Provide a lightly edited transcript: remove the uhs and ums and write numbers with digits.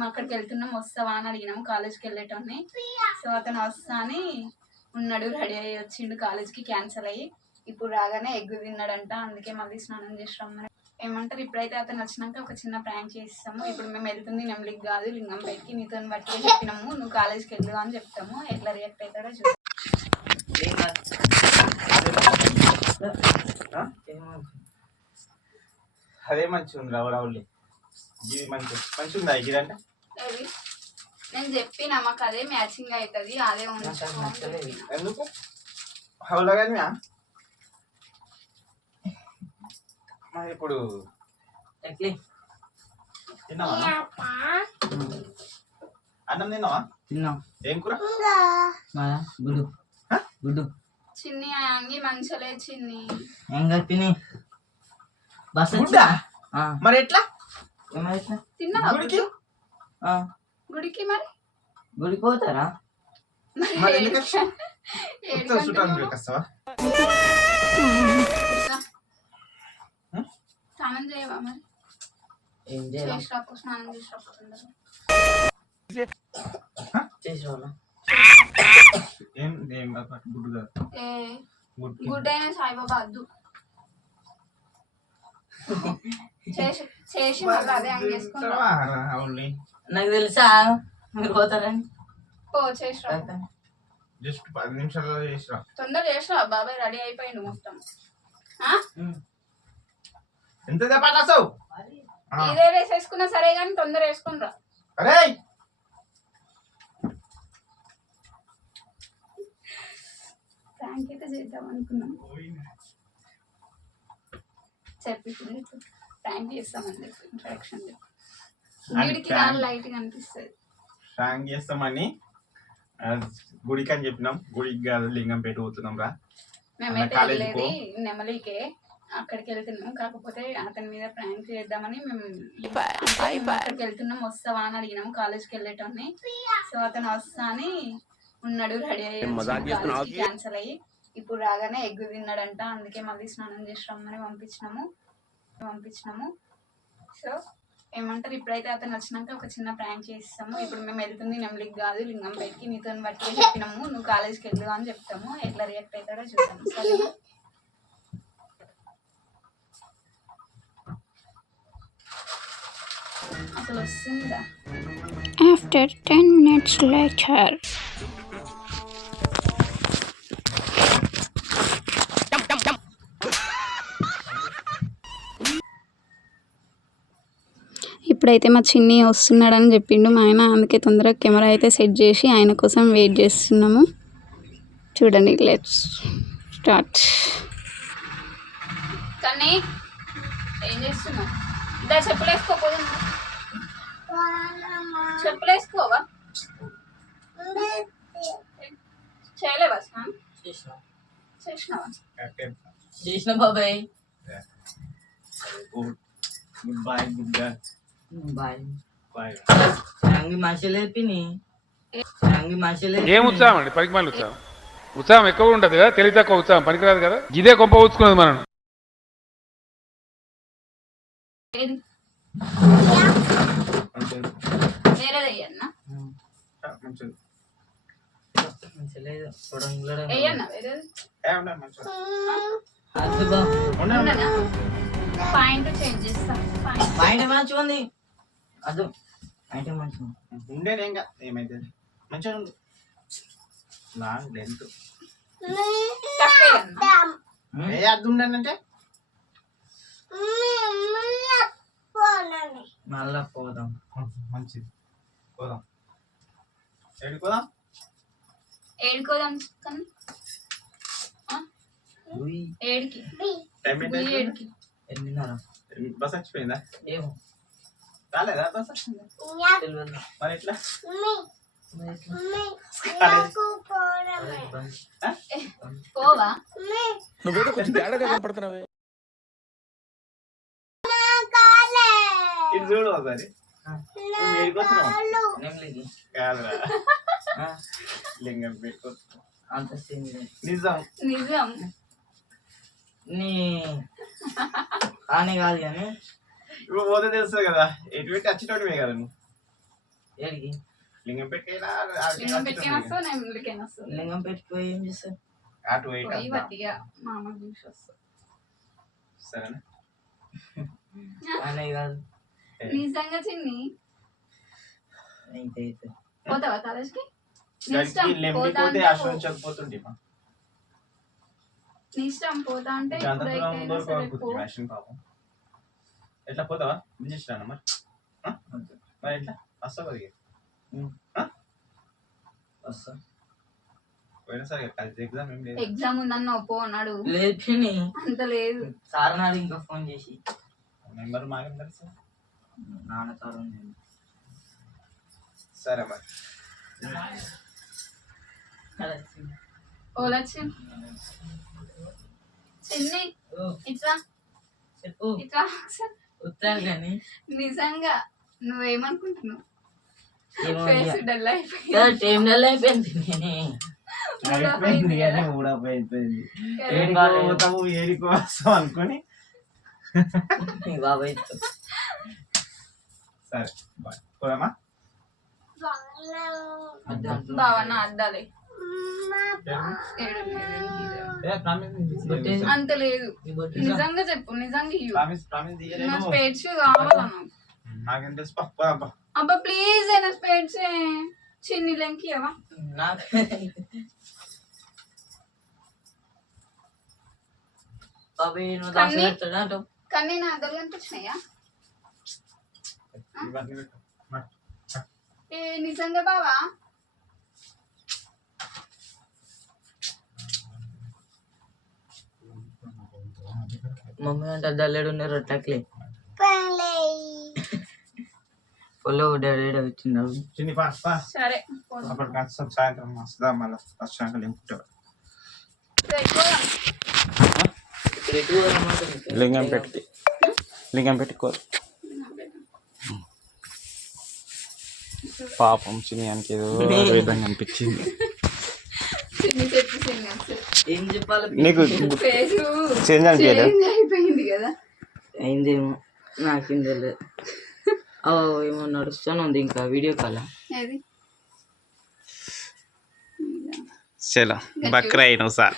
మేము అక్కడికి వెళ్తున్నాం, వస్తావా అని అడిగినాము, కాలేజ్కి వెళ్ళేటోని. సో అతను వస్తా అని ఉన్నాడు, రెడీ అయ్యి వచ్చిండు కాలేజ్కి, క్యాన్సిల్ అయ్యి. ఇప్పుడు రాగానే ఎగ్గు తిన్నాడంట, అందుకే మళ్ళీ స్నానం చేసి రమ్మని ఏమంటారు. ఇప్పుడైతే అతను వచ్చినాక ఒక చిన్న ప్రాంక్ చేస్తాము. ఇప్పుడు మేము వెళ్తుంది నెమలికి కాదు, లింగంపేటకి. నీతో బట్టి చెప్పినాము, నువ్వు కాలేజ్కి వెళ్ళు అని చెప్తాము. ఎట్లా రియాక్ట్ అవుతాడో చూద్దాం. అదే మంచిగా ఉంది రావులే, ఇది మంచి ఉందా ఇదంటే నేను చెప్పిన మాకు అదే మ్యాచింగ్ అవుతుంది, అదే ఉంది. ఎందుకు హౌలా కానీ మరి ఇప్పుడు తిన్నావా? అన్నం తిన్నావా? తిన్నాం. ఏం కూర? గుడ్డు గుడ్డు. చిన్ని అంగి మంచలే చిన్ని ఏం తిని బస్ మరి ఎట్లా తిన్నావా? గుడికి గుడికి మరి గుడికి పోతారా? స్నానం చేయవా మరి? ఏం చేసి రాకు, స్నానం చేసి గుడ్ అయినా సాయిబాబా వద్దు చేసి మళ్ళీ అదే అంగేసుకుంటా. నాకు తెలుసా మీరు పోతారని. పో చేసి రా, జస్ట్ 10 నిమిషాల్లో చేసిరా. తొందర చేసిరా, బాబాయ్ రెడీ అయిపోయిండు మొత్తం. ఎంత చెప్పాలి? ఇదే రేస్ వేసుకున్నా సరే కానీ తొందర వేసుకుని రా. అరే ప్రాంక్ అయితే చేద్దాం అనుకున్నాం, చెప్పి ప్రాంక్ చేస్తామని చెప్పి ఇంట్రడక్షన్ వీడికి లైట్ గా అనిపిస్తుంది. ప్రాంక్ చేస్తామని గుడికి అని చెప్పినాం, గుడికి కాదు లింగంపేట పోతున్నాం రా. మేమైతే వెళ్ళేది నెమలికే, అక్కడికి వెళ్తున్నాం. కాకపోతే అతని మీద ప్రాంక్ చేద్దామని మేము అక్కడికి వెళ్తున్నాం, వస్తావా అని అడిగినాము, కాలేజ్కి వెళ్ళేటోని. సో అతను వస్తా అని ఉన్నాడు, రెడీ అయ్యి క్యాన్సిల్ అయ్యి. ఇప్పుడు రాగానే ఎగ్గు తిన్నాడంట, అందుకే మళ్ళీ స్నానం చేసి రమ్మని పంపించినాము. సో ఏమంటారు, ఇప్పుడైతే అతను వచ్చినాక ఒక చిన్న ప్రాంక్ చేస్తాము. ఇప్పుడు మేము వెళ్తుంది నెమలికి కాదు, లింగంపేటకి. నీతో బట్టి చెప్పినాము, నువ్వు కాలేజ్కి వెళ్ళు అని చెప్తాము. ఎట్లా రియాక్ట్ అవుతాడో చూద్దాం. సరేనా? అసలు వస్తుందా? After 10 minutes later. ఇప్పుడైతే మా చిన్ని వస్తున్నాడని చెప్పిండు మా ఆయన, అందుకే తొందరగా కెమెరా అయితే సెట్ చేసి ఆయన కోసం వెయిట్ చేస్తున్నాము. చూడండి, లెట్స్ స్టార్ట్. కానీ ఏం చేస్తున్నావు? ఇదా చెప్పులు వేసుకోపోదు, చెప్పులు వేసుకోవా? చేయలేవా? చేసినావా? చేసిన బాబాయ్. Good bye, good bye, bye bye. ఏం ఉత్సాహం అండి, పనికి మళ్ళీ ఉత్సాహం ఎక్కువ ఉంటుంది కదా, తెలివి తక్కువ ఉత్సాహం పనికిరాదు కదా. ఇదే గొప్ప ఊచుకున్నది మనం. పాయింట్ చేంజ్ చేస్తా. పాయింట్ మంచిగా ఉంది, అదు పాయింట్ మంచిగా ఉండేది. ఇంకా ఏమైతే మంచిగా ఉంది, లాంగ్ లెంత్. ఏ అర్థం ఉండనంటే మళ్ళా పోదాం. మంచిది, పోదాం. ఏడుకోదాం, ఏడుకోదాం. కానీ ఏడికి ఏడికి బస్ వచ్చిపోయిందా? ఏమో రాలేదా బస్? మరి ఎట్లా? పోవా? నువ్వేదో కొంచెం తేడాగా కనపడుతున్నావే. ఇది చూడు ఒకసారి. లింగం పెట్టుకో. అంత నిజం నిజం నీ కానీ కాదు కానీ ఇప్పుడు పోతే తెలుస్తుంది కదా, ఎటువంటి వచ్చేటోటివే కదా నువ్వు. ఏడికి లింగం పెట్టేనా లింగం పెట్టుకైనా వస్తావు నేను ఇల్లుకైనా వస్తాను లింగం పెట్టిపోయి ఏం చేస్తారు? అటు పోయి వెయిట్ వట్టిగా మా అమ్మ చూసి వస్తావు సరేనా అనే కాదు నిజంగా చిన్ని అయితే అయితే పోతావా కాలేజ్కి నీ గడికి ఇష్టం లెంబి పోతా పోతే అంటే ఆశ్రయించకపోతుండే నీ ఇష్టం పోతా అంటే ఇప్పుడైనా సరే పో ఫ్యాషన్ పాపం ఎట్లా పోతావా బిజినెస్ మరి ఆ? మరి ఎట్లా వస్తావు అది వస్తా. పోయినా సరే కలిసి ఎగ్జామ్ ఏం లేదు ఎగ్జామ్ ఉందన్న పో అన్నాడు లేదు పిన్ని అంత లేదు సార్ నాడు ఇంకా ఫోన్ చేసి నెంబర్ మాకేం తెలుసు నాన్న సార్ ఉంది. సరే మరి ఓలా చిన్ని ఓ, ఇట్లా చెప్పు ఇట్లా వస్తాను కానీ నిజంగా నువ్వేమనుకుంటున్నావు ఏమో ఫేస్ డల్ అయిపోయింది టైం నెల అయిపోయింది నేనే అయిపోయింది కదా. అయిపోయింది ఏం కాలేదు. పోతావు ఏడికి వస్తావు అనుకొని మీ బాబాయ్ సరే బాయ్ పోదామా బావన్న అద్దాలే అంత లేదు నిజంగా చెప్పు నిజంగా ఇయ్యు ప్రామిస్ నా స్పేడ్స్ కావాలన్నా నాకేం తెలుసు పా అబ్బా ప్లీజ్ నా స్పేడ్స్ చిన్ని లెంకి అవా నాకు బాబాయ్ నువ్వు దాచి కన్నీ- పెడతాడు కానీ నా అద్దలు కనిపించినాయా ఇవన్నీ పెట్టు మరి. ఏ నిజంగా బావా మమ్మీ అంటే అద్దాలేడు ఉన్నారు రొట్టెక్లే పొల్లో డాడీ వచ్చిండు చిన్ని పా పా సరే పోదాం. అప్పటికి వస్తాం సాయంత్రం వస్తుందా మళ్ళీ వచ్చాక లింపుతాడు పోదాం. ఇప్పుడు ఎటు పోదామంటే లింగం పెట్టుకో పాపం చిన్నయానికి ఏదో విధంగా అనిపించింది చిన్ని చెప్పు చిన్ని అసలు ఏం చెప్పాలి నీకు ఫేస్ చేంజ్ అనిపించలేదు చేంజ్ అయిపోయింది కదా అయిందేమో నాకేం తెలియదు ఓ ఏమో నడుస్తూనే ఉంది ఇంకా వీడియో కాల్ ఏది చలో బక్రా అయినావు సార్